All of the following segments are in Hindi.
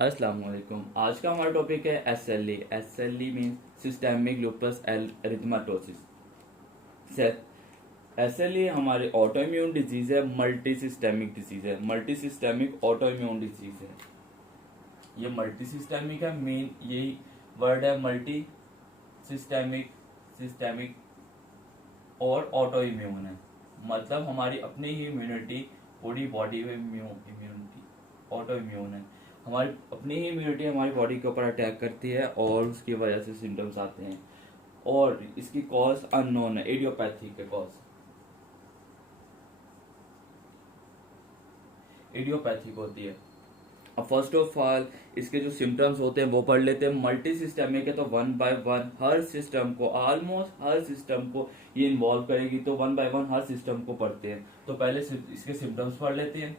अस्सलाम वालेकुम। आज का हमारा टॉपिक है S L E mean systemic lupus erythematosus. S L E हमारे ऑटो इम्यून डिजीज है, मल्टी सिस्टेमिक डिजीज है, multi systemic auto immune disease है। ये मल्टी सिस्टेमिक है, मेन यही वर्ड है मल्टी सिस्टेमिक, सिस्टेमिक और ऑटो इम्यून है। मतलब हमारी अपनी ही इम्यूनिटी, पूरी बॉडी में इम्यूनिटी ऑटो इम्यून है। हमारी अपनी ही इम्यूनिटी हमारी बॉडी के ऊपर अटैक करती है और उसकी वजह से सिम्टम्स आते हैं। और इसकी कॉज अननोन है, इडियोपैथी के कॉज इडियोपैथिक होती है। अब फर्स्ट ऑफ ऑल इसके जो सिम्टम्स होते हैं वो पढ़ लेते हैं। मल्टी सिस्टमिक है तो one by one her system को, ऑलमोस्ट हर सिस्टम को ये इन्वॉल्व करेगी, तो one by one her system को पढ़ते हैं। तो पहले इसके सिम्टम्स पढ़ लेते हैं।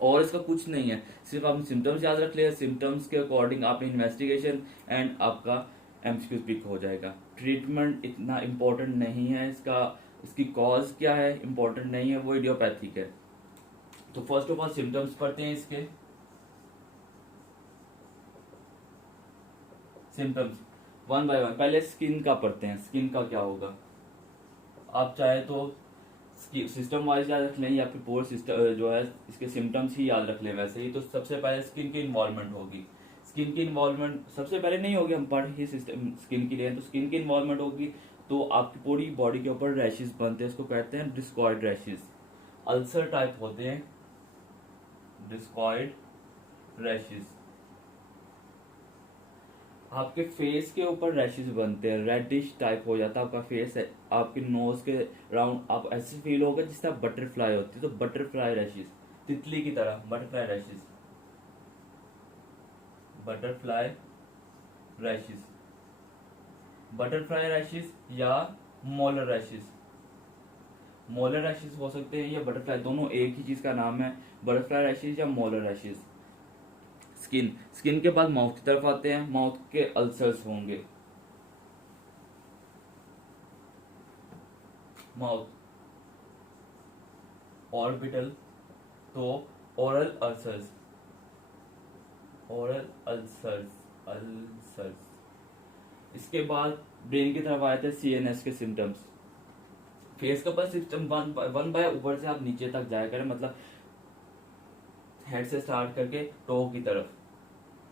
और इसका कुछ नहीं है, सिर्फ आप सिम्टम्स याद रख लिया, सिम्टम्स के अकॉर्डिंग आप इन्वेस्टिगेशन एंड आपका एमसीक्यू पिक हो जाएगा। ट्रीटमेंट इतना इम्पोर्टेंट नहीं है इसका, इसकी कॉज क्या है इम्पोर्टेंट नहीं है, वो इडियोपैथिक है। तो फर्स्ट ऑफ ऑल सिम्टम्स पढ़ते हैं इसके। सिम्टम्स वन बाय वन, पहले स्किन का पढ़ते हैं। स्किन का क्या होगा, आप चाहे तो सिस्टम वाइज याद रख लें या फिर पूरे सिस्टम जो है इसके सिम्टम्स ही याद रख लें। वैसे ही तो सबसे पहले स्किन की इन्वॉल्वमेंट होगी। स्किन की इन्वॉल्वमेंट सबसे पहले नहीं होगी, हम पढ़ ही सिस्टम स्किन की लिए, तो स्किन की इन्वॉल्वमेंट होगी तो आपकी पूरी बॉडी के ऊपर रैशेस बनते हैं, इसको कहते हैं डिस्कॉइड रैशेस। अल्सर टाइप होते हैं डिस्कॉइड रैशेस। आपके फेस के ऊपर रैशेस बनते हैं, रेडिश टाइप हो जाता है आपका फेस है, आपके नोज के राउंड आप ऐसे फील होगा जिस तरह बटरफ्लाई होती है, तो बटरफ्लाई रैशेस, तितली की तरह butterfly rashes, butterfly rashes, butterfly rashes या मोलर रैशेस। मोलर रैशेस हो सकते हैं या बटरफ्लाई, दोनों एक ही चीज का नाम है, बटरफ्लाई रैशेस या मोलर रैशेस। स्किन स्किन के बाद माउथ की तरफ आते हैं, माउथ के अल्सर्स होंगे। माउथ ऑर्बिटल, तो oral ulcers, oral ulcers ulcers. इसके बाद ब्रेन की तरफ आए थे सीएनएस के सिम्टम्स। फेस के ऊपर सिस्टम वन बाय ऊपर से आप नीचे तक जाया करें, मतलब हेड से स्टार्ट करके टो की तरफ।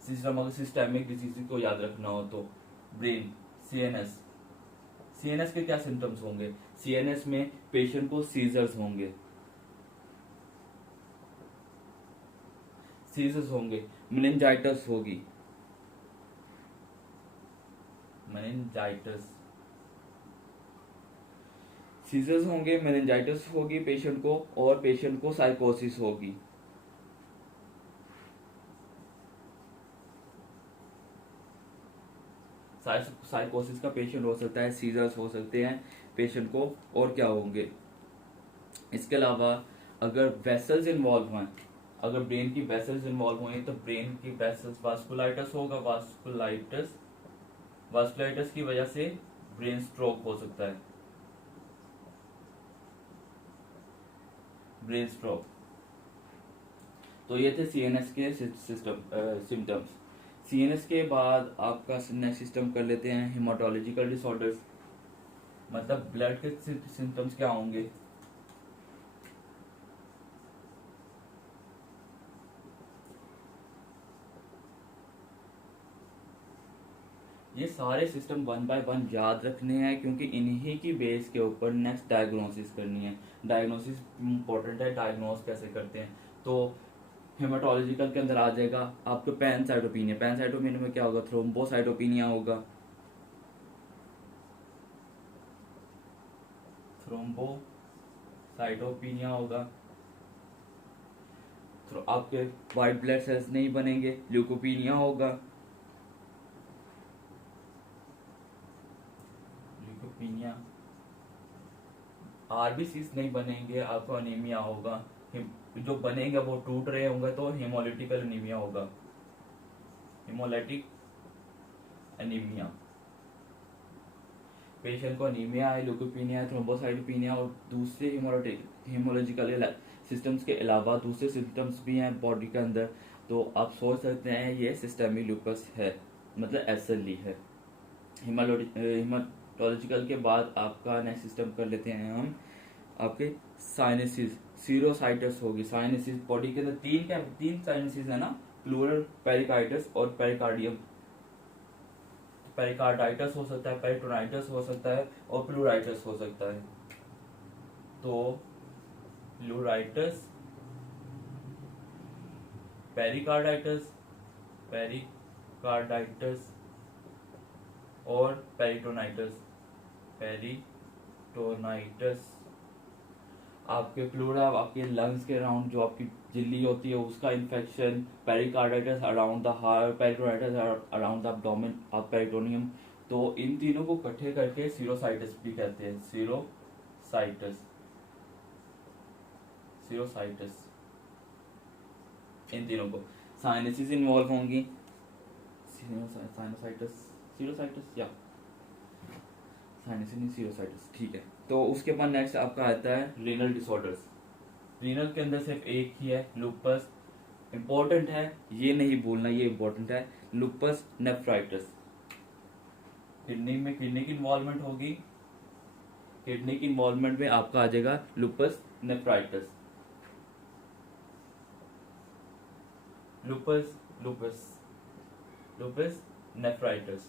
सिस्टम अगर सिस्टेमिक डिजीज को याद रखना हो तो ब्रेन, सीएनएस। सीएनएस के क्या सिम्टम्स होंगे, सीएनएस में पेशेंट को सीजर्स होंगे, सीजर्स होंगे, मेनिंजाइटिस होगी, मेनिंजाइटिस, सीजर्स होंगे, मेनिंजाइटिस होगी पेशेंट को, और पेशेंट को साइकोसिस होगी। साइकोसिस का पेशेंट हो सकता है, सीजर्स हो सकते हैं पेशेंट को, और क्या होंगे इसके अलावा अगर वेसल्स इन्वॉल्व हैं, अगर ब्रेन की वेसल्स इन्वॉल्व हुई तो ब्रेन की वेसल्स, वास्कुलाइटिस होगा, वास्कुलाइटिस, वास्कुलाइटिस की वजह से ब्रेन स्ट्रोक हो सकता है, ब्रेन स्ट्रोक। तो ये थे सीएनएस के सिस्टम सिम्टम्स। सीएनएस के बाद आपका नेक्स्ट सिस्टम कर लेते हैं हिमाटोलॉजिकल डिसऑर्डर्स। मतलब ब्लड के सिम्टम्स क्या होंगे, ये सारे सिस्टम वन बाय वन याद रखने हैं, क्योंकि इन्हीं की बेस के ऊपर नेक्स्ट डायग्नोसिस करनी है। डायग्नोसिस इंपॉर्टेंट है, डायग्नोस कैसे करते हैं। तो हेमाटोलॉजिकल के अंदर आ जाएगा आपको पैनसाइटोपिनिया। पैनसाइटोपिनिया में क्या होगा, थ्रोम्बोसाइटोपिनिया होगा, थ्रोम्बोसाइटोपिनिया होगा, तो आपके वाइट ब्लड सेल्स नहीं बनेंगे, ल्यूकोपिनिया होगा, ल्यूकोपिनिया, आरबीसीस नहीं बनेंगे, आपको अनीमिया होगा, जो बनेंगे वो टूट रहे होंगे तो हेमोलिटिकल अनीमिया होगा, हेमोलाइटिक अनीमिया। पेशेंट को अनीमिया है, ल्यूकोपिनिया है, थ्रोम्बोसाइटोपिनिया और दूसरे हेमोलॉजिकल सिस्टम्स के अलावा दूसरे सिस्टम्स भी हैं बॉडी के अंदर, तो आप सोच सकते हैं ये सिस्टेमिक लूपस है, मतलब एसएलई है। हिमाटोलॉजिकल के बाद आपका नेक्स्ट सिस्टम कर लेते हैं हम आपके साइनसिस, सीरोसाइटस होगी। साइनसिस बॉडी के अंदर तीन साइनसिस है ना, प्लूरल, पेरिकार्डियस और पेरिकार्डियम। पेरिकार्डाइटिस हो सकता है, पेरिटोनाइटिस हो सकता है और प्लूराइटिस हो सकता है। तो प्लूराइटिस, पेरिकार्डाइटिस, पेरिकार्डाइटिस और पेरिटोनाइटिस, पेरिटोनाइटिस। आपके प्लूरा, आपके लंग्स के अराउंड जो आपकी झिल्ली होती है उसका infection, pericarditis around the heart, peritonitis around the abdomen of peritoneum. तो इन तीनों को इकट्ठे करके सीरोसाइटिस भी कहते हैं, सीरोसाइटिस, सीरोसाइटिस। इन तीनों को साइनसिस इन्वॉल्व होंगी, साइनोसाइटिस, सीरोसाइटिस या साइनसिस, सीरोसाइटिस, ठीक है। तो उसके बाद नेक्स्ट आपका आता है रीनल डिसऑर्डर्स। रीनल के अंदर सिर्फ एक ही है, लूपस। इंपॉर्टेंट है, ये नहीं भूलना, ये इंपॉर्टेंट है, लूपस नेफ्राइटिस। किडनी में किडनी की इन्वॉल्वमेंट होगी, किडनी की इन्वॉल्वमेंट में आपका आ जाएगा lupus nephritis. Lupus lupus lupus nephritis.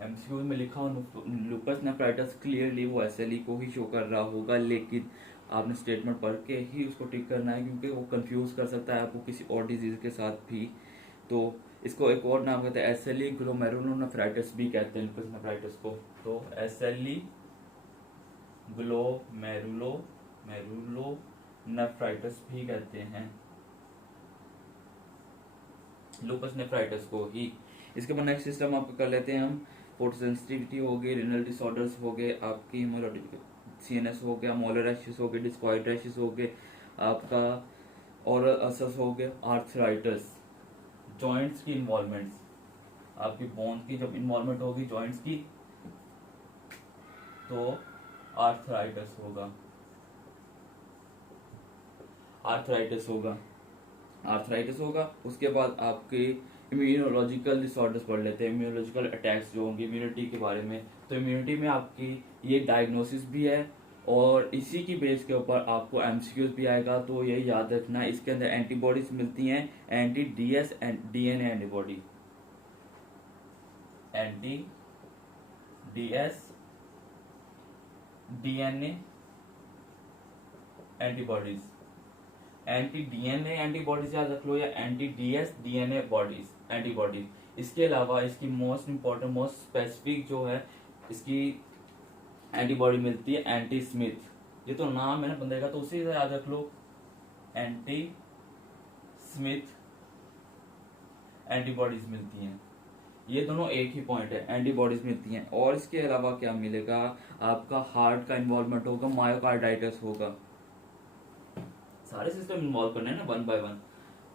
MCQ में लिखा हो लूपस नेफ्राइटिस, क्लियरली वो एसएलई को ही शो कर रहा होगा, लेकिन आपने स्टेटमेंट पढ़ के ही उसको टिक करना है, क्योंकि वो कंफ्यूज कर सकता है आपको किसी और डिजीज के साथ भी। तो इसको एक और नाम कहते हैं एसएलई ग्लोमेरुलोनेफ्राइटिस भी कहते हैं लूपस नेफ्राइटिस को। तो एसएलई ग्लोमेरुलोनेफ्राइटिस भी कहते हैं लूपस नेफ्राइटिस को ही। इसके बाद नेक्स्ट सिस्टम आपको कर लेते हैं हम, फोटोसेंसिटिविटी हो गई, रिनल डिसऑर्डर्स हो गए, आपकी हेमोलॉजिक सीएनएस हो गया, मोलर रैशेस हो गए, डिस्कॉइड रैशेस हो गए, आपका ओरल अल्सर्स हो गए, आर्थराइटिस, जॉइंट्स की इन्वॉल्वमेंट्स, आपकी बोन्स की जब इन्वॉल्वमेंट होगी जॉइंट्स की तो आर्थराइटिस होगा, आर्थराइटिस होगा, आर्थराइटिस होगा। उसके बाद आपके इम्यूनोलॉजिकल डिसऑर्डर्स पढ़ लेते हैं, इम्यूनोलॉजिकल अटैक्स जो होंगे इम्यूनिटी के बारे में। तो इम्यूनिटी में आपकी ये डायग्नोसिस भी है और इसी की बेस के ऊपर आपको एमसीक्यूज भी आएगा। तो ये याद रखना, इसके अंदर एंटीबॉडीज मिलती हैं, anti DS DNA antibody, anti DS DNA antibodies, anti DNA antibodies याद रख लो, या anti DS DNA bodies antibodies. इसके अलावा इसकी मोस्ट इंपॉर्टेंट, मोस्ट स्पेसिफिक जो है इसकी एंटीबॉडी मिलती है एंटी स्मिथ। ये तो नाम है ना बंदे का, तो उसी से याद रख लो, एंटी स्मिथ एंटीबॉडीज मिलती हैं। ये दोनों एक ही पॉइंट है, एंटीबॉडीज मिलती हैं। और इसके अलावा क्या मिलेगा, आपका हार्ट का इन्वॉल्वमेंट होगा, मायोकार्डाइटिस होगा। सारे सिस्टम इन्वॉल्व करने हैं ना वन बाय वन।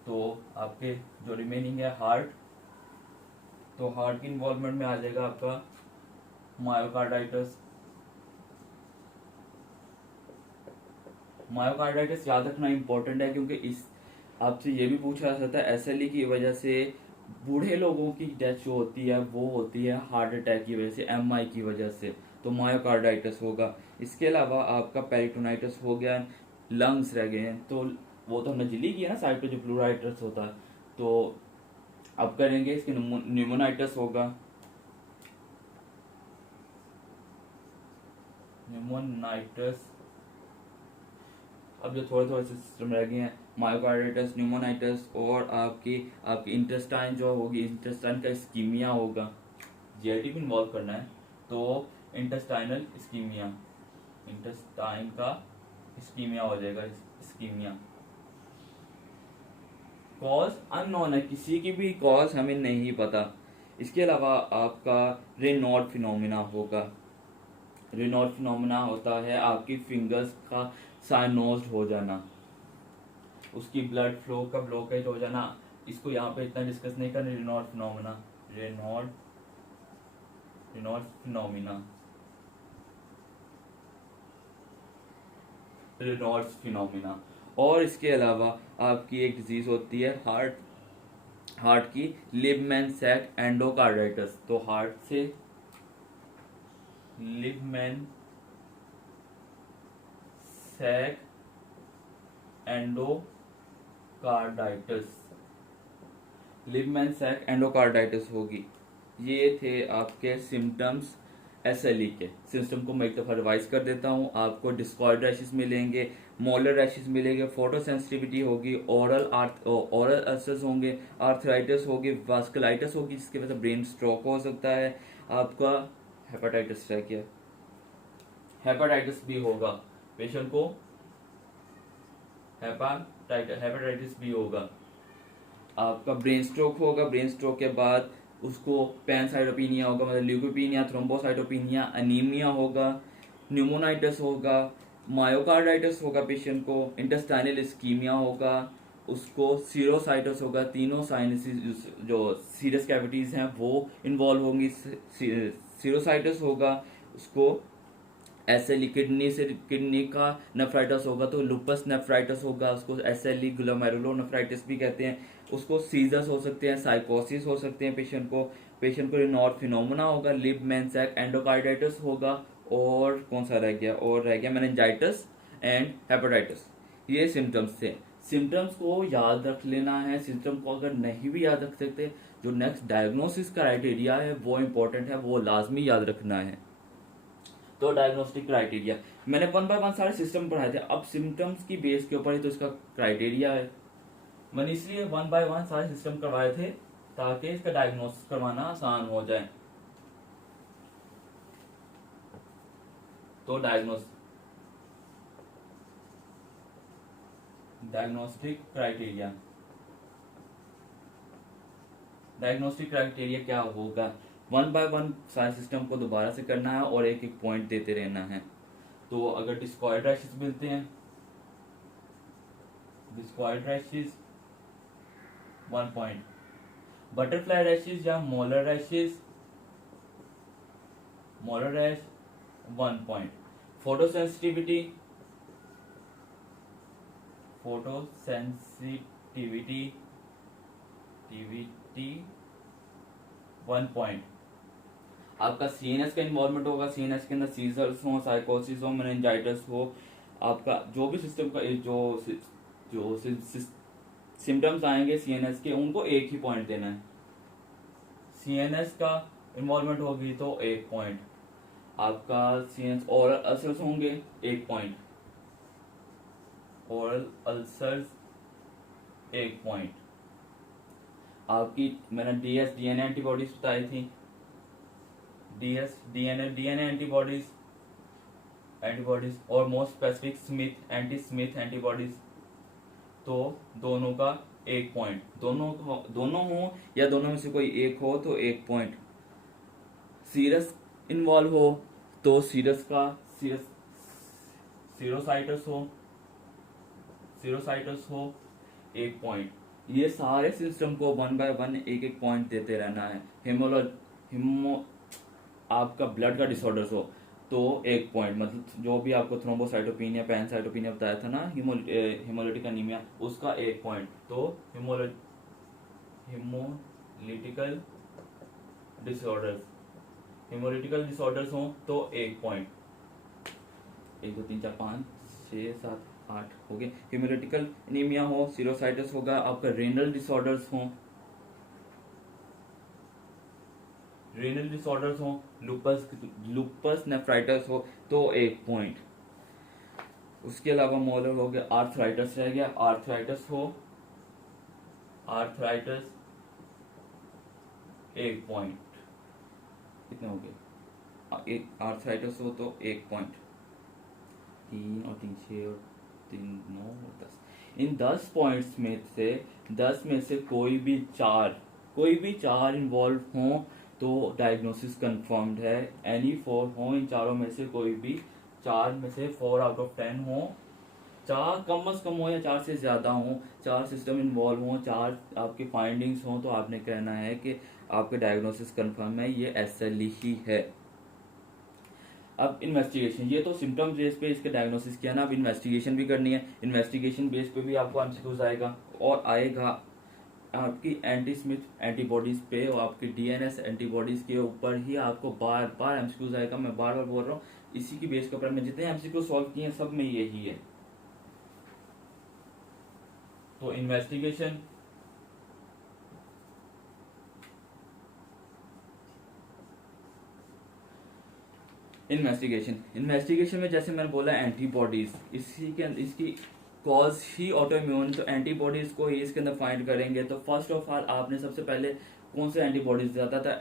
तो आपके जो रिमेनिंग है हार्ट, तो हार्ट की इन्वॉल्वमेंट में आ जाएगा आपका मायोकार्डाइटिस। मायोकार्डाइटिस याद रखना इंपॉर्टेंट है, क्योंकि इस आपसे ये भी पूछा जा सकता है एसएलई की वजह से बूढ़े लोगों की डेथ जो होती है वो होती है हार्ट अटैक की वजह से, एमआई की वजह से, तो मायोकार्डाइटिस होगा। इसके अलावा आपका पेरिटोनाइटिस हो गया, लंग्स रह गए हैं, तो वो तो हमने झिल्ली की है ना साइड पे जो प्लूराइटिस होता है। तो अब करेंगे इसके न्यूमोनाइटिस होगा, न्यूमोनाइटिस। अब जो थोड़े थोड़े सिस्टम रह गए हैं, मायोकार्डाइटिस, न्यूमोनाइटिस, और आपकी आपकी इंटेस्टाइन जो होगी, इंटेस्टाइन का स्कीमिया होगा, जीआईटी भी इन्वॉल्व करना है। तो इंटेस्टाइनल स्कीमिया, इंटेस्टाइन का स्कीमिया हो जाएगा, स्कीमिया। कॉज अननोन है, किसी की भी कॉज हमें नहीं पता। इसके अलावा आपका रेनॉल्ड फिनोमिना होगा। रेनॉल्ड फिनोमिना होता है आपकी फिंगर्स का साइनोज्ड हो जाना, उसकी ब्लड फ्लो का ब्लॉकेज हो जाना। इसको यहाँ पे इतना डिस्कस नहीं करना, Raynaud phenomena, Raynaud phenomena. Raynaud's phenomena. और इसके अलावा आपकी एक डिजीज होती है हार्ट की, लिबमैन सैक एंडोकार्डाइटिस। तो हार्ट से Libman Sacks endocarditis, Libman Sacks endocarditis होगी। ये थे आपके सिम्टम्स एसएलई के। सिस्टम को मैं एक दफा रिवाइज कर देता हूँ। आपको डिस्कॉइड रैशेस मिलेंगे, मोलर रैशेस मिलेंगे, फोटो सेंसिटिविटी होगी, ओरल अल्सर्स होंगे, आर्थराइटिस होगी, वास्कुलाइटिस होगी जिसकी वजह से ब्रेन स्ट्रोक हो सकता है। आपका हेपेटाइटिस रह गया, हेपेटाइटिस भी होगा पेशेंट को, हेपेटाइटिस भी होगा। आपका ब्रेन स्ट्रोक होगा, ब्रेन स्ट्रोक के बाद उसको पैनसाइटोपिनिया होगा, मतलब ल्यूकोपिनिया, थ्रोम्बोसाइटोपिनिया, अनीमिया होगा, न्यूमोनाइटिस होगा, मायोकार्डाइटिस होगा पेशेंट को, इंटेस्टाइनल इस्कीमिया होगा, उसको सीरोसाइटिस होगा। तीनों साइनसिस जो सीरियस कैविटीज हैं वो इन्वॉल्व होंगी। सीरोसाइटिस होगा, उसको एसएलई किडनी का नेफ्राइटिस होगा तो लुपस नेफ्राइटिस होगा, उसको एसएलई ग्लोमेरुलोनेफ्राइटिस भी कहते हैं। उसको सीजर्स हो सकते हैं, साइकोसिस हो सकते हैं पेशेंट को रेनॉल्ड फिनोमेना होगा, लिबमैन सैक एंडोकार्डाइटिस होगा, और कौन सा रह गया, और रह गया मेनिंजाइटिस एंड हेपेटाइटिस। ये सिम्टम्स थे। सिम्टम्स को याद रख लेना है। सिम्टम को अगर नहीं भी याद रख सकते, जो नेक्स्ट डायग्नोसिस क्राइटेरिया है वो इंपॉर्टेंट है, वो लाजमी याद रखना है। तो डायग्नोस्टिक क्राइटेरिया मैंने 1 बाय 1 सारे सिस्टम पढ़ाए थे, अब सिम्टम्स की बेस के ऊपर ही तो इसका क्राइटेरिया है। मैंने इसलिए 1 बाय 1 सारे सिस्टम करवाए थे ताकि इसका डायग्नोसिस करवाना आसान हो जाए। तो डायग्नोस्टिक क्राइटेरिया क्या होगा? 1 बाय 1 सारे सिस्टम को दोबारा से करना है और एक एक पॉइंट देते रहना है। तो अगर डिस्कॉइड रैशेस मिलते हैं, discoid rashes 1 point, butterfly rashes या malar rash 1 point, photosensitivity 1 point. आपका सीएनएस का इन्वॉल्वमेंट होगा, सीएनएस के अंदर सीजर्स हो, साइकोसिस हो, मेनिंजाइटिस हो, आपका जो भी सिस्टम का जो सिम्टम्स आएंगे सीएनएस के, उनको एक ही पॉइंट देना है। सीएनएस का इन्वॉल्वमेंट होगी तो 1 पॉइंट। आपका सीएनएस ओरल अल्सर्स होंगे 1 पॉइंट, ओरल अल्सर्स 1 पॉइंट। आपकी मैंने डीएनए एंटीबॉडीज बताई थी, डीएनए एंटीबॉडीज और मोस्ट स्पेसिफिक स्मिथ एंटीबॉडीज, तो दोनों का 1 पॉइंट, दोनों हो या दोनों में से कोई एक हो तो 1 पॉइंट। सीरस इन्वॉल्व हो तो सीरोसाइटस हो 1 पॉइंट। ये सारे सिस्टम को 1 बाय 1 एक एक पॉइंट देते रहना है। आपका ब्लड का डिसऑर्डर्स हो तो 1 पॉइंट, मतलब जो भी आपको थ्रोम्बोसाइटोपिनिया, पैनसाइटोपिनिया बताया था ना, हिमोलिटिक अनीमिया, उसका 1 पॉइंट। तो हिमोलिटिकल डिसऑर्डर्स हो तो 1 पॉइंट। 1 2 3 4 5 6 7 8 हो गए। हिमोलिटिकल अनीमिया हो, सीरोसाइटिस होगा, आपका रेनल डिसऑर्डर्स हो, लुपस नेफ्राइटिस हो तो 1 पॉइंट। उसके अलावा मोलर हो गया, आर्थराइटिस रह गया, आर्थराइटिस 1 पॉइंट। कितने हो गए? आर्थराइटिस हो तो 1 पॉइंट। 3 और 3 6 और 3 9 और 10। इन 10 में से कोई भी चार इन्वॉल्व हो तो डायग्नोसिस कंफर्म्ड है। एनी 4 हो, इन चारों में से कोई भी 4 में से 4 आउट ऑफ 10 हो, 4 कम से कम हो या 4 से ज्यादा हो, 4 सिस्टम इन्वॉल्व हो, 4 आपकी फाइंडिंग्स हो, तो आपने कहना है कि आपके डायग्नोसिस कंफर्म है, ये एसएलई ही है। अब इन्वेस्टिगेशन, ये तो सिम्टम्स बेस पे इसके डायग्नोसिस किया ना, अब इन्वेस्टिगेशन भी करनी है। इन्वेस्टिगेशन बेस पे भी आपको एमसीक्यूज आएगा और आएगा आपकी एंटी स्मिथ एंटीबॉडीज पे और आपकी डीएनएस एंटीबॉडीज के ऊपर ही आपको बार बार एमसीक्यूज आएगा। मैं बार बार बोल रहा हूँ, इसी की बेस के ऊपर मैं जितने एमसीक्यू सॉल्व किए हैं सब में यही है। तो इन्वेस्टिगेशन, इन्वेस्टिगेशन में जैसे मैंने बोला एंटीबॉडीज, इसकी कॉज ही ऑटो इम्यून, तो एंटीबॉडीज को ही इसके अंदर फाइंड करेंगे। तो फर्स्ट ऑफ ऑल आपने सबसे पहले कौन से एंटीबॉडीज ज्यादा था,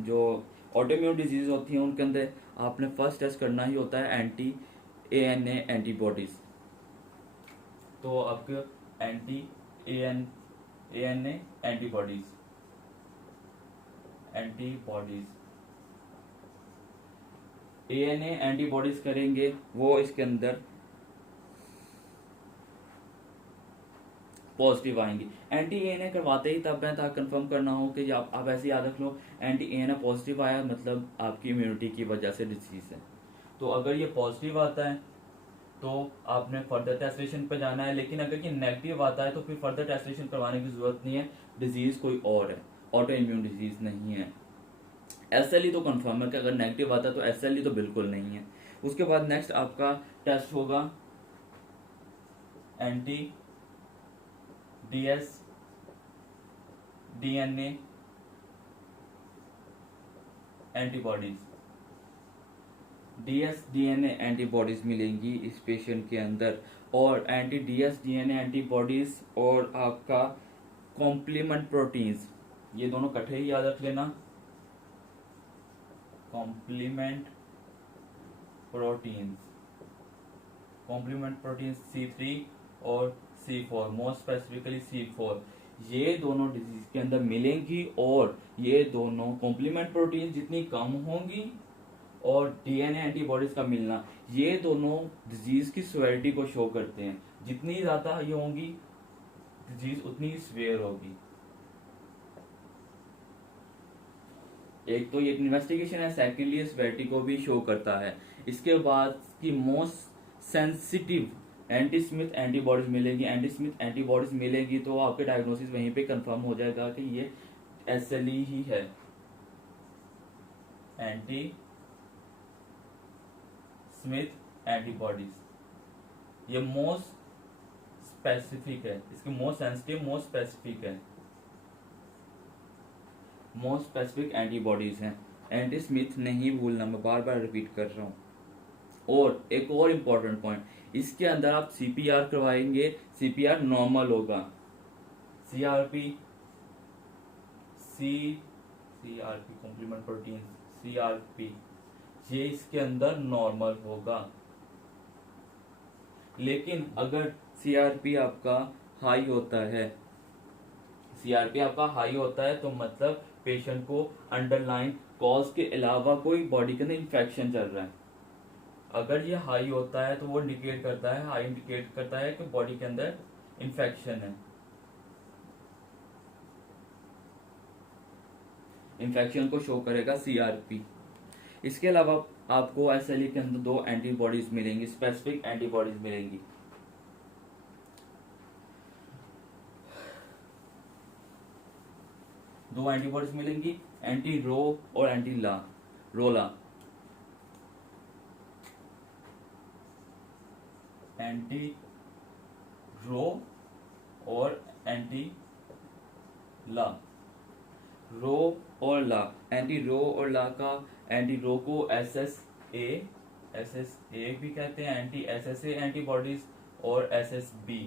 जो ऑटो इम्यून डिजीज होती हैं उनके अंदर आपने फर्स्ट टेस्ट करना ही होता है एंटी ANA एंटीबॉडीज। तो आपके anti ANA antibodies ANA antibodies करेंगे, वो इसके अंदर पॉजिटिव आएंगी। एंटी ANA करवाते ही तब मैं था कंफर्म करना हो कि आप ऐसे याद रख लो, एंटी ANA पॉजिटिव आया मतलब आपकी इम्यूनिटी की वजह से डिजीज है। तो अगर ये पॉजिटिव आता है तो आपने फर्दर टेस्टेशन पे जाना है, लेकिन अगर ये नेगेटिव आता है तो फिर फर्दर टेस्टेशन करवाने की जरूरत नहीं है, डिजीज कोई और है, ऑटो इम्यून डिजीज नहीं है। SLE तो कंफर्म है कि अगर नेगेटिव आता है तो SLE तो बिल्कुल नहीं है। उसके बाद नेक्स्ट आपका टेस्ट होगा anti DS DNA antibodies. DS DNA antibodies मिलेंगी इस पेशेंट के अंदर, और एंटी DS DNA एंटीबॉडीज और आपका कॉम्प्लीमेंट प्रोटीन्स, ये दोनों इकट्ठे ही याद रख लेना। कॉम्प्लीमेंट प्रोटीन्स C3 और C4, मोस्ट स्पेसिफिकली C4, ये दोनों डिजीज के अंदर मिलेंगी। और ये दोनों कॉम्प्लीमेंट प्रोटीन जितनी कम होंगी और DNA एंटीबॉडीज का मिलना, ये दोनों डिजीज की सिवियरिटी को शो करते हैं। जितनी ज्यादा ये होंगी डिजीज उतनी सिवियर होगी। एक तो ये इन्वेस्टिगेशन है, सेकेंडली ये सिवियरिटी को भी शो करता है। इसके बाद की most sensitive anti Smith antibodies मिलेगी। एंटी स्मिथ एंटीबॉडीज मिलेगी तो आपके डायग्नोसिस वहीं पे कंफर्म हो जाएगा कि ये SLE ही है। एंटी स्मिथ एंटीबॉडीज ये मोस्ट स्पेसिफिक है, इसकी मोस्ट सेंसिटिव मोस्ट स्पेसिफिक है, मोस्ट स्पेसिफिक एंटीबॉडीज हैं। एंटी स्मिथ नहीं भूलना, मैं बार बार रिपीट कर रहा हूँ। और एक और इम्पोर्टेंट पॉइंट, इसके अंदर आप CPR करवाएंगे, CPR नॉर्मल होगा। CRP कॉम्प्लीमेंट प्रोटीन CRP ये इसके अंदर नॉर्मल होगा। लेकिन अगर CRP आपका हाई होता है तो मतलब पेशेंट को अंडरलाइन कॉज के अलावा कोई बॉडी के अंदर इन्फेक्शन चल रहा है। अगर ये हाई होता है तो वो इंडिकेट करता है कि बॉडी के अंदर इन्फेक्शन है। इन्फेक्शन को शो करेगा CRP। इसके अलावा आपको SLE के अंदर 2 एंटीबॉडीज मिलेंगी, स्पेसिफिक एंटीबॉडीज मिलेंगी। दो एंटीबॉडीज मिलेंगी, एंटी रो और एंटी रोला। एंटी रो और एंटी रो और एंटी रो और का एंटी रो को SSA भी कहते हैं, एंटी SSA एंटीबॉडीज और SSB।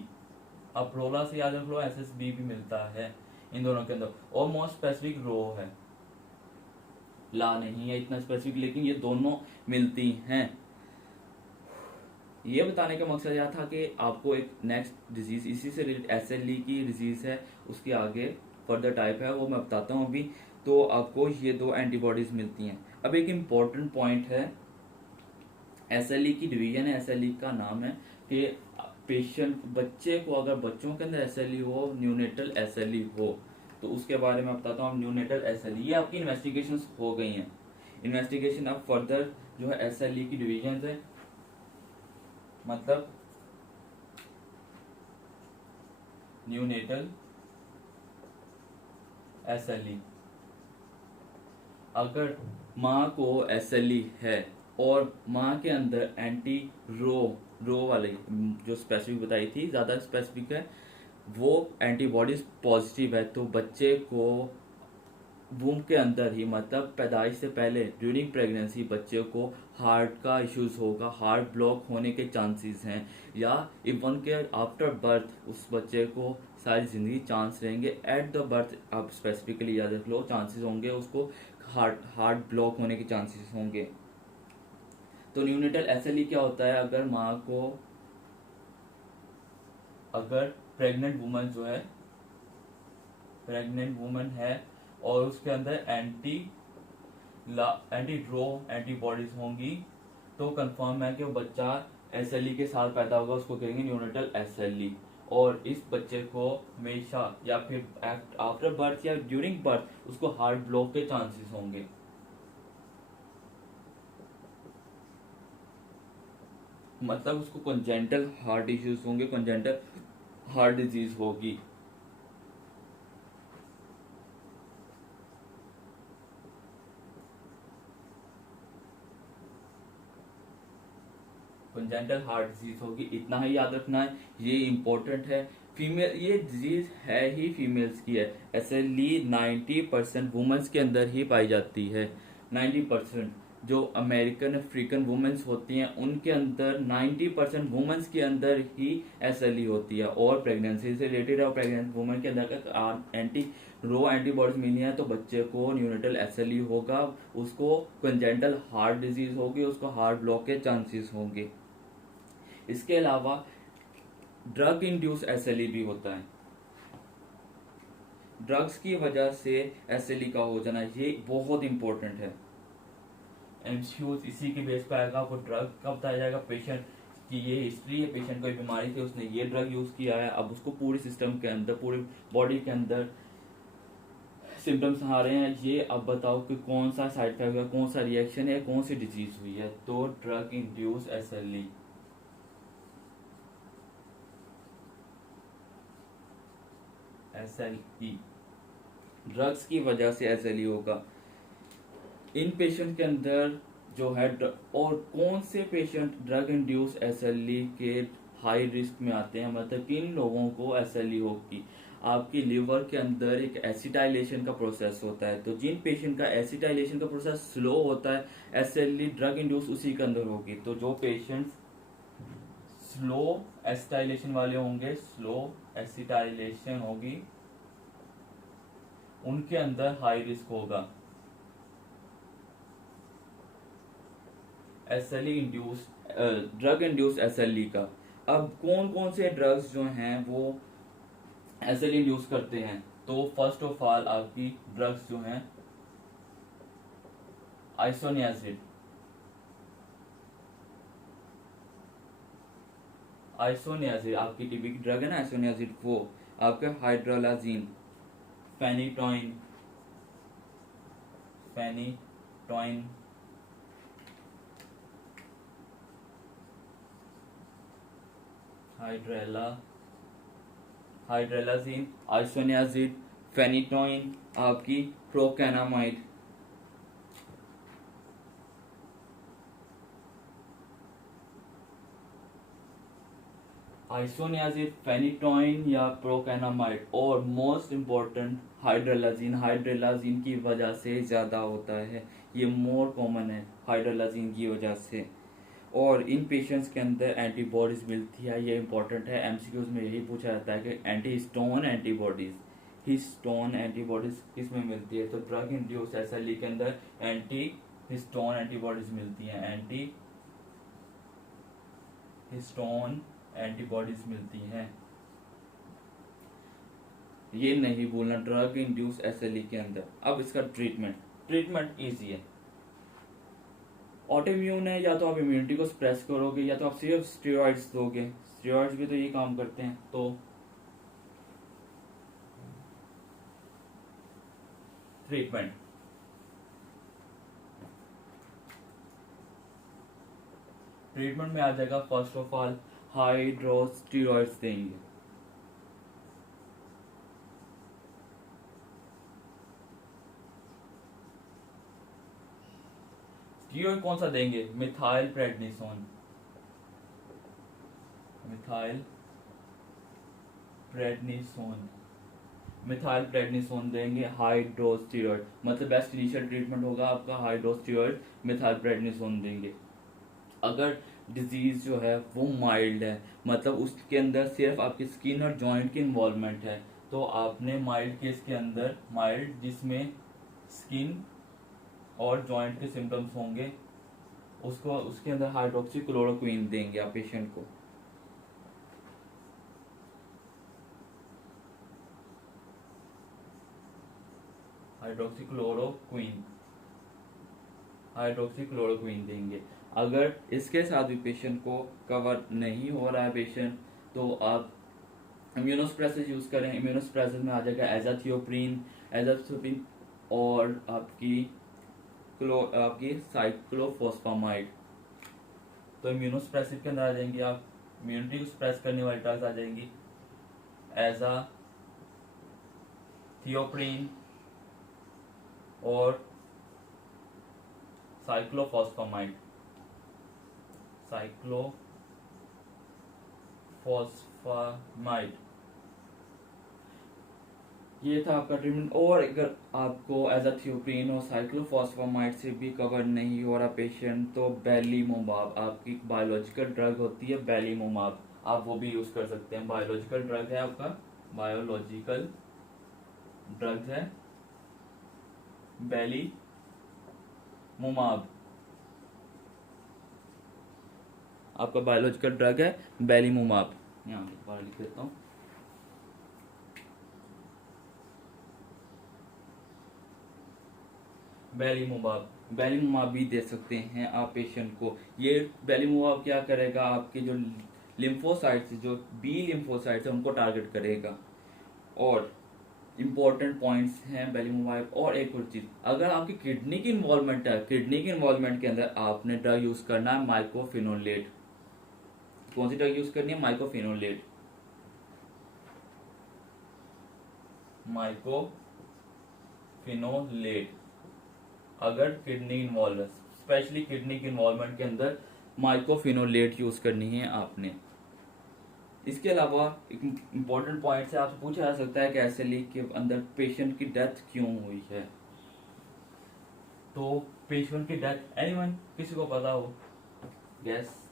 अब रोला से याद रख लो, SSB भी मिलता है इन दोनों के अंदर। और मोस्ट स्पेसिफिक रो है, नहीं है इतना स्पेसिफिक, लेकिन ये दोनों मिलती हैं। ये बताने का मकसद यह था कि आपको एक नेक्स्ट डिजीज इसी से रिलेटेड SLE की डिजीज है, उसके आगे फर्दर टाइप है वो मैं बताता हूँ अभी। तो आपको ये 2 एंटीबॉडीज मिलती हैं। अब एक इम्पोर्टेंट पॉइंट है, SLE की डिवीजन है, SLE का नाम है कि पेशेंट बच्चे को, अगर बच्चों के अंदर SLE हो, न्यूनेटल SLE हो, तो उसके बारे में बताता हूँ। न्यूनेटल SLE ये आपकी इन्वेस्टिगेशन हो गई हैं। इन्वेस्टिगेशन अब फर्दर जो है SLE की डिवीजन है, मतलब न्यूनेटल SLE। अगर माँ को SLE है और माँ के अंदर एंटी रो वाली जो स्पेसिफिक बताई थी, ज़्यादा स्पेसिफिक है, वो एंटीबॉडीज पॉजिटिव है, तो बच्चे को वूम के अंदर ही, मतलब पैदाइश से पहले ड्यूरिंग प्रेगनेंसी बच्चे को हार्ट का इश्यूज होगा, हार्ट ब्लॉक होने के चांसेस हैं, या इवन के आफ्टर बर्थ उस बच्चे को सारी जिंदगी चांस रहेंगे। एट द बर्थ आप स्पेसिफिकली याद रख लो, चांसेस होंगे उसको हार्ट ब्लॉक होने के चांसेस होंगे। तो न्यूनेटल SLE क्या होता है? अगर प्रेग्नेंट वुमन है और उसके अंदर एंटीबॉडीज होंगी, तो कंफर्म है कि वो बच्चा SLE के साथ पैदा होगा, उसको कहेंगे न्यूनेटल SLE। और इस बच्चे को हमेशा या फिर आफ्टर बर्थ या ड्यूरिंग बर्थ उसको हार्ट ब्लॉक के चांसेस होंगे, मतलब उसको कंजेंटल हार्ट इश्यूज होंगे, कंजेंटल हार्ट डिजीज होगी। कंजेंटल हार्ट डिजीज होगी, इतना ही याद रखना है, ये इंपॉर्टेंट है। फीमेल, ये डिजीज है ही फीमेल्स की है। SLE 90% वुमेन्स के अंदर ही पाई जाती है। 90% जो अमेरिकन अफ्रीकन वुमेन्स होती हैं उनके अंदर 90% वुमेन्स के अंदर ही SLE होती है, और प्रेगनेंसी से रिलेटेड है, और प्रेगनेंट वुमेन के अंदर का एंटीबॉडीज मिली है, तो बच्चे को न्यूनेटल SLE होगा, उसको कंजेंटल हार्ट डिजीज होगी, उसको हार्ट ब्लॉक के चांसेस होंगे। इसके अलावा ड्रग इंड्यूस SLE भी होता है। ड्रग्स की वजह से SLE का हो जाना, ये बहुत इंपॉर्टेंट है। MCQs इसी के बेस पर आएगा, आपको ड्रग का बताया जाएगा, पेशेंट की ये हिस्ट्री है, पेशेंट को बीमारी थी, उसने ये ड्रग यूज किया है, अब उसको पूरे सिस्टम के अंदर, पूरी बॉडी के अंदर सिम्टम्स आ रहे हैं, ये अब बताओ कि कौन सा साइड इफेक्ट है, कौन सा रिएक्शन है, कौन सी डिजीज हुई है। तो ड्रग इंड्यूस SLE, ड्रग्स की वजह से SLE होगा। इन पेशेंट के अंदर जो है और कौन से पेशेंट ड्रग इंड्यूस SLE के हाई रिस्क में आते हैं, मतलब किन लोगों को SLE होगी? आपकी लिवर के अंदर एक एसिटाइलेशन का प्रोसेस होता है, तो जिन पेशेंट का एसिटाइलेशन का प्रोसेस स्लो होता है SLE ड्रग इंड्यूस उसी के अंदर होगी। तो जो पेशेंट स्लो एसिटाइलेशन वाले होंगे, स्लो एसिटाइलेशन होगी, उनके अंदर हाई रिस्क होगा SLE induce drug induce SLE का। अब कौन कौन से ड्रग्स जो हैं वो SLE इंड्यूस करते हैं? तो फर्स्ट ऑफ ऑल आपकी ड्रग्स जो हैं, आइसोनियाजिड, आपकी टीबी की ड्रग है ना आइसोनियाजिड, वो आपका हाइड्रोलाजीन, फेनिटोइन, हाइड्रेलाजीन, आइसोनियाजिड, फेनिटोइन, आपकी प्रोकैनामाइड, आइसोनियाजिड, फेनिटोइन या प्रोकैनामाइड, और मोस्ट इम्पोर्टेंट हाइड्रेलाजीन की वजह से ज़्यादा होता है, ये मोर कॉमन है हाइड्रेलाजीन की वजह से। और इन पेशेंट्स के अंदर एंटीबॉडीज मिलती है, ये इंपॉर्टेंट है, MCQs में यही पूछा जाता है कि हिस्टोन एंटीबॉडीज किस में मिलती है? तो ड्रग इंड्यूस SLE के अंदर हिस्टोन एंटीबॉडीज मिलती हैं, हिस्टोन एंटीबॉडीज मिलती हैं। ये नहीं भूलना, ड्रग इंड्यूस SLE के अंदर। अब इसका ट्रीटमेंट इजी है। ऑटोइम्यून है, या तो आप इम्यूनिटी को सप्रेस करोगे, या तो आप सिर्फ स्टेरॉइड्स दोगे, स्टेरॉइड्स भी तो ये काम करते हैं। तो ट्रीटमेंट, ट्रीटमेंट में आ जाएगा फर्स्ट ऑफ ऑल हाइड्रोस्टेरॉइड्स देंगे। स्टीरॉइड कौन सा देंगे? Methyl prednisone, methyl prednisone, methyl prednisone देंगे हाइड्रोस्टेरॉइड, मतलब बेस्ट इनिशियल ट्रीटमेंट होगा आपका हाइड्रोस्टेरॉइड मिथाइल प्रेडनिसोन देंगे। अगर डिजीज जो है वो माइल्ड है, मतलब उसके अंदर सिर्फ आपकी स्किन और जॉइंट की इन्वॉल्वमेंट है, तो आपने माइल्ड केस के अंदर, माइल्ड जिसमें स्किन और जॉइंट के सिम्टम्स होंगे, उसको उसके अंदर हाइड्रोक्सीक्लोरोक्वीन देंगे आप पेशेंट को। हाइड्रोक्सीक्लोरोक्वीन, हाइड्रोक्सीक्लोरोक्वीन देंगे। अगर इसके साथ भी पेशेंट को कवर नहीं हो रहा है पेशेंट, तो आप इम्यूनोस्प्रेसिस यूज करें। इम्यूनोस्प्रेसिस में आ जाएगा एजाथियोप्रिन और आपकी साइक्लोफॉस्फामाइड। तो इम्यूनोस्प्रेसिव के अंदर आ जाएंगी आप, इम्यूनिटी को स्प्रेस करने वाली ड्रग्स आ जाएंगी एजाथियोप्रिन और साइक्लोफॉस्फामाइड, साइक्लोफॉस्फामाइड। ये था आपका ट्रीटमेंट। और अगर आपको एजाथियोप्रिन और साइक्लोफॉस्फामाइड से भी कवर नहीं हो रहा पेशेंट, तो बेलीमोमाब, आपकी बायोलॉजिकल ड्रग होती है बेलीमोमाब, आप वो भी यूज कर सकते हैं। बायोलॉजिकल ड्रग है आपका, बायोलॉजिकल ड्रग है बेलीमोमाब, आपका बायोलॉजिकल ड्रग है बेलीमोमाब। यहाँ बाहर लिख देता हूँ। बेलीमोमाब भी दे सकते हैं आप पेशेंट को। ये बेलीमोमाब क्या करेगा, आपके जो लिम्फोसाइट्स, जो बी लिम्फोसाइट्स है, उनको टारगेट करेगा। और इम्पोर्टेंट पॉइंट्स हैं बेलीमोमाब। और एक और चीज, अगर आपकी किडनी की इन्वॉल्वमेंट है, किडनी की इन्वॉल्वमेंट के अंदर आपने ड्रग यूज करना है माइक्रोफिनोलेट। कौन सी ड्रग यूज करनी है? माइक्रोफिनोलेट, माइक्रोफिनोलेट। अगर किडनी इन्वॉल्व है, स्पेशली किडनी की इन्वॉल्वमेंट के अंदर माइक्रोफिनोलेट यूज करनी है आपने। इसके अलावा एक इम्पोर्टेंट पॉइंट से आपसे पूछा जा सकता है कि एसएलई के अंदर पेशेंट की डेथ क्यों हुई है। तो पेशेंट की डेथ, एनीवन, किसी को पता हो? यस,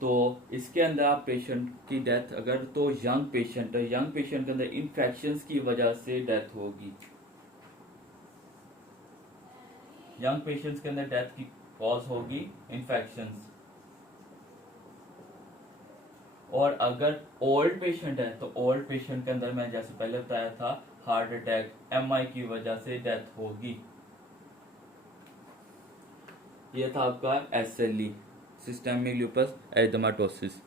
तो इसके अंदर आप पेशेंट की डेथ, अगर तो यंग पेशेंट है, यंग पेशेंट के अंदर इन्फेक्शंस की वजह से डेथ होगी। यंग पेशेंट्स के अंदर डेथ की कॉज होगी इन्फेक्शंस। और अगर ओल्ड पेशेंट है, तो ओल्ड पेशेंट के अंदर मैं जैसे पहले बताया था, हार्ट अटैक, एमआई की वजह से डेथ होगी। यह था आपका एसएलई, सिस्टेमिक लूपस एरिथेमेटोसिस।